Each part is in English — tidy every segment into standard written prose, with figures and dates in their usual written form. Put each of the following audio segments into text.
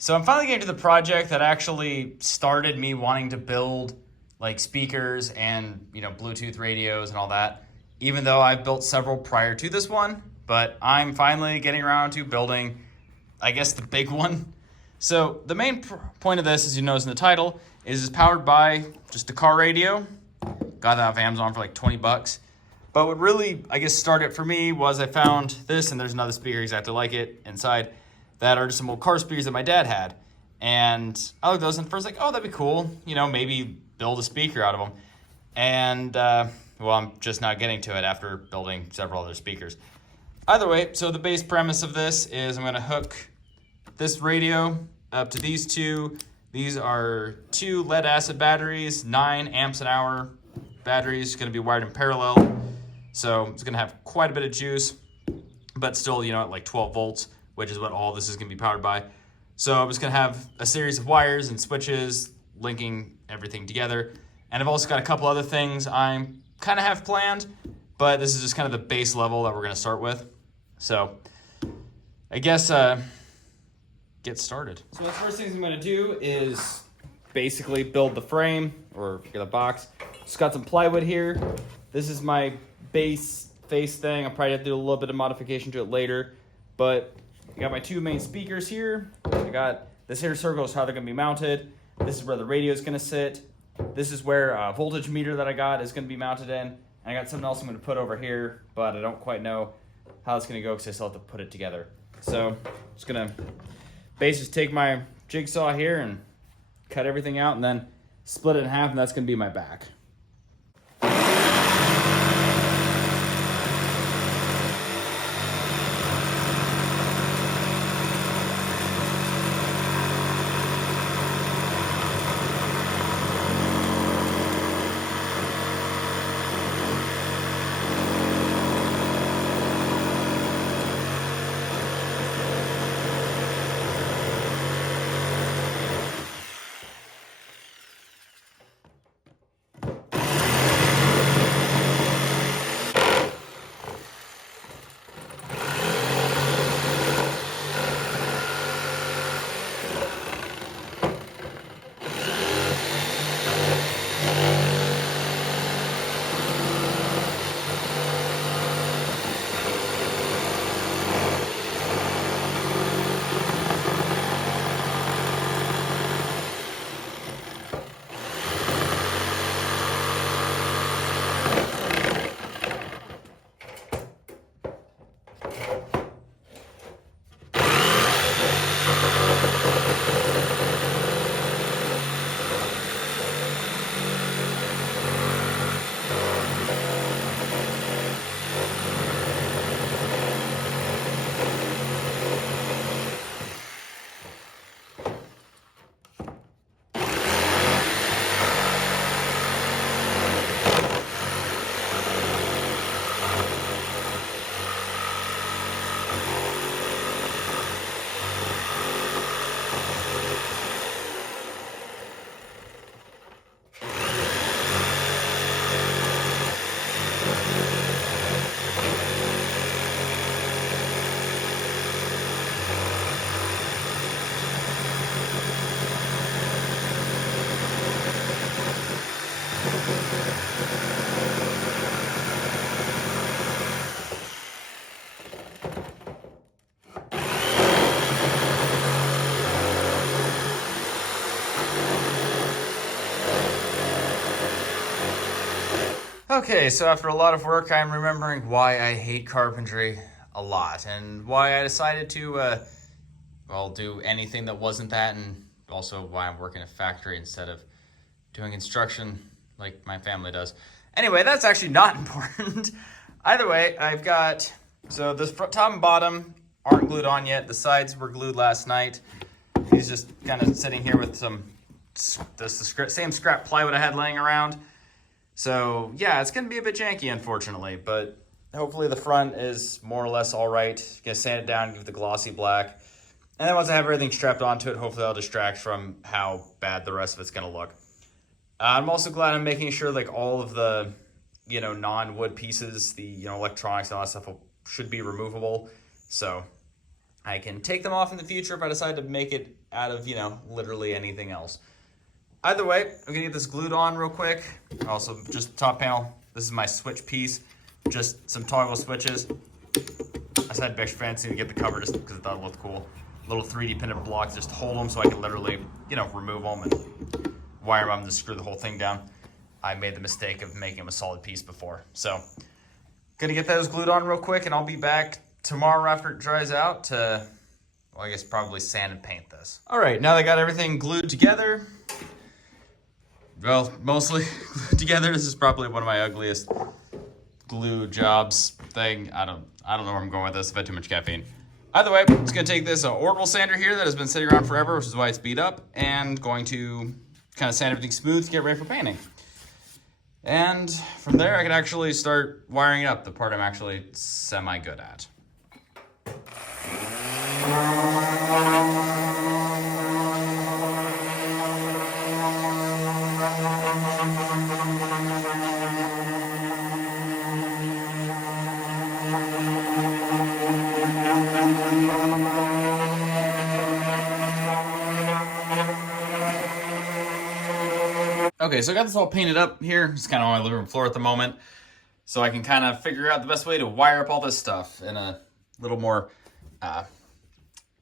So I'm finally getting to the project that actually started me wanting to build like speakers and, Bluetooth radios and all that, even though I've built several prior to this one, but I'm finally getting around to building, I guess, the big one. So the main point of this, as you notice in the title, is it's powered by just a car radio. Got that off Amazon for like 20 bucks. But what really, I guess, started for me was I found this, and there's another speaker exactly like it inside, that are just some old car speakers that my dad had. And I looked at those and first like, oh, that'd be cool. Maybe build a speaker out of them. And, well, I'm just not getting to it after building several other speakers. Either way, so the base premise of this is I'm going to hook this radio up to these two. These are two lead acid batteries, 9 amps an hour batteries, going to be wired in parallel. So it's going to have quite a bit of juice, but still, at like 12 volts, which is what all this is going to be powered by. So I'm just going to have a series of wires and switches linking everything together. And I've also got a couple other things I kind of have planned, but this is just kind of the base level that we're going to start with. So I guess get started. So the first things I'm going to do is basically build the frame or the box. Just got some plywood here. This is my base face thing. I'll probably have to do a little bit of modification to it later, but I got my two main speakers here. I got this here circle is how they're going to be mounted. This is where the radio is going to sit. This is where a voltage meter that I got is going to be mounted in. And I got something else I'm going to put over here, but I don't quite know how it's going to go because I still have to put it together. So I'm just going to basically just take my jigsaw here and cut everything out and then split it in half, and that's going to be my back. Okay, so after a lot of work, I'm remembering why I hate carpentry a lot and why I decided to, do anything that wasn't that, and also why I'm working in a factory instead of doing construction like my family does. Anyway, that's actually not important. Either way, I've got, so this top and bottom aren't glued on yet. The sides were glued last night. He's just kind of sitting here with the same scrap plywood I had laying around. So yeah, it's gonna be a bit janky, unfortunately, but hopefully the front is more or less all right. Gonna sand it down, give it the glossy black. And then once I have everything strapped onto it, hopefully I'll distract from how bad the rest of it's gonna look. I'm also glad I'm making sure like all of the, non-wood pieces, the, electronics and all that stuff should be removable. So I can take them off in the future if I decide to make it out of, you know, literally anything else. Either way, I'm gonna get this glued on real quick. Also, just top panel. This is my switch piece. Just some toggle switches. I said be extra fancy to get the cover just because I thought it looked cool. Little 3D printed blocks, just hold them so I can literally, you know, remove them and wire them to screw the whole thing down. I made the mistake of making them a solid piece before. So, gonna get those glued on real quick, and I'll be back tomorrow after it dries out to, well, I guess probably sand and paint this. All right, now that I got everything glued together, well, mostly glued together. This is probably one of my ugliest glue jobs thing. I don't know where I'm going with this. I've had too much caffeine. Either way, I'm just gonna take this Orbital sander here that has been sitting around forever, which is why it's beat up, and going to kind of sand everything smooth to get ready for painting. And from there, I can actually start wiring up the part I'm actually semi-good at. Okay, so I got this all painted up here. It's kind of on my living room floor at the moment. So I can kind of figure out the best way to wire up all this stuff in a little more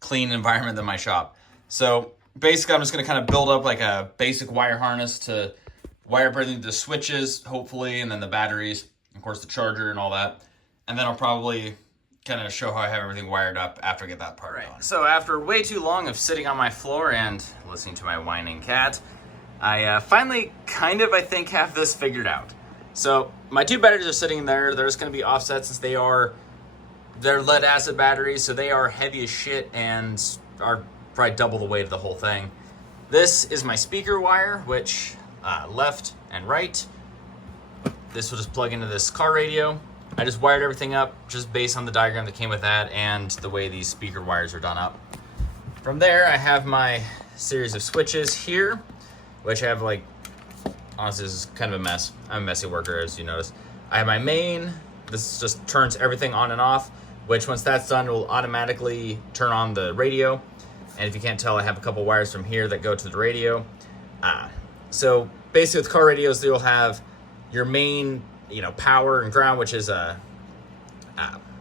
clean environment than my shop. So basically I'm just gonna kind of build up like a basic wire harness to wire up everything to the switches, hopefully, and then the batteries, of course the charger and all that. And then I'll probably kind of show how I have everything wired up after I get that part done. So after way too long of sitting on my floor and listening to my whining cat, I finally I think have this figured out. So my two batteries are sitting there. They're just going to be offset since they're lead acid batteries, so they are heavy as shit and are probably double the weight of the whole thing. This is my speaker wire, which left and right. This will just plug into this car radio. I just wired everything up just based on the diagram that came with that and the way these speaker wires are done up. From there, I have my series of switches here, which I have like, honestly, this is kind of a mess. I'm a messy worker, as you notice. I have my main. This just turns everything on and off, which once that's done, it will automatically turn on the radio. And if you can't tell, I have a couple wires from here that go to the radio. So basically with car radios, you'll have your main, you know, power and ground, which is let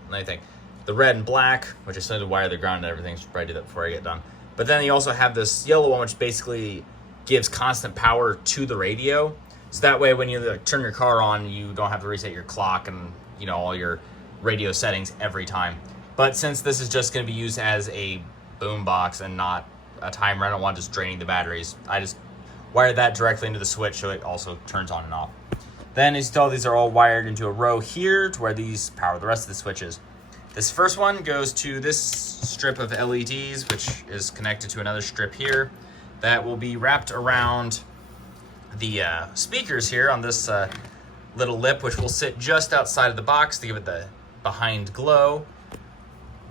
me think, the red and black, which is something to wire the ground and everything. Should probably do that before I get done. But then you also have this yellow one, which basically gives constant power to the radio. So that way when you like, turn your car on, you don't have to reset your clock and, you know, all your radio settings every time. But since this is just going to be used as a boombox and not a timer, I don't want just draining the batteries. I just wire that directly into the switch so it also turns on and off. Then as you tell, these are all wired into a row here to where these power the rest of the switches. This first one goes to this strip of LEDs, which is connected to another strip here that will be wrapped around the speakers here on this little lip, which will sit just outside of the box to give it the behind glow.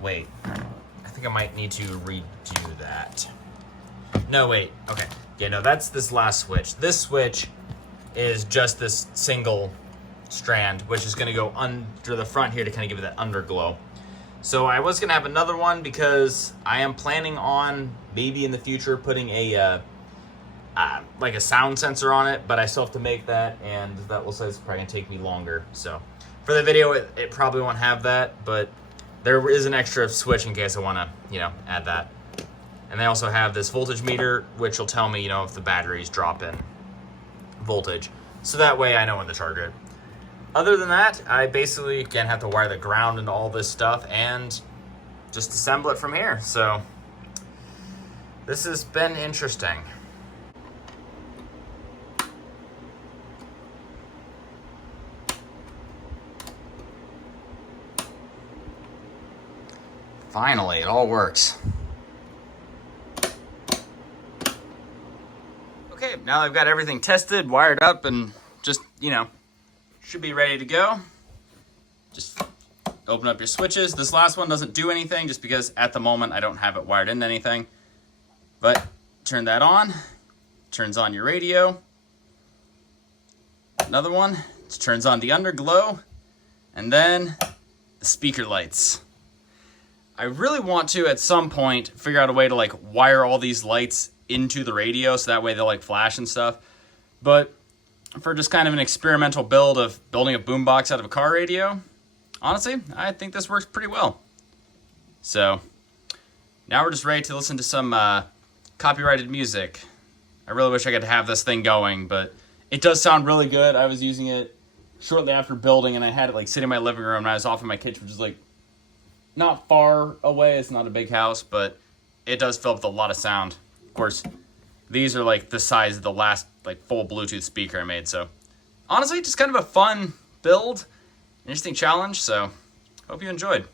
Wait, I think I might need to redo that. No, wait, okay. Yeah, no, that's this last switch. This switch is just this single strand, which is gonna go under the front here to kind of give it that underglow. So I was gonna have another one because I am planning on maybe in the future putting a like a sound sensor on it, but I still have to make that, and that will say it's probably gonna take me longer. So for the video, it probably won't have that, but there is an extra switch in case I wanna, you know, add that. And they also have this voltage meter, which will tell me, you know, if the batteries drop in voltage. So that way I know when to charge it. Other than that, I basically, again, have to wire the ground into all this stuff and just assemble it from here. So this has been interesting. Finally, it all works. Okay, now I've got everything tested, wired up, and just, you know, should be ready to go. Just open up your switches. This last one doesn't do anything just because at the moment I don't have it wired into anything. But turn that on, turns on your radio. Another one, it turns on the underglow, and then the speaker lights. I really want to, at some point, figure out a way to like wire all these lights into the radio so that way they'll like flash and stuff. But for just kind of an experimental build of building a boombox out of a car radio, honestly, I think this works pretty well. So now we're just ready to listen to some copyrighted music. I really wish I could have this thing going, but it does sound really good. I was using it shortly after building, and I had it like sitting in my living room, and I was off in my kitchen, which is like not far away. It's not a big house, but it does fill up with a lot of sound. Of course, these are like the size of the last like full Bluetooth speaker I made. So honestly, just kind of a fun build, interesting challenge. So hope you enjoyed.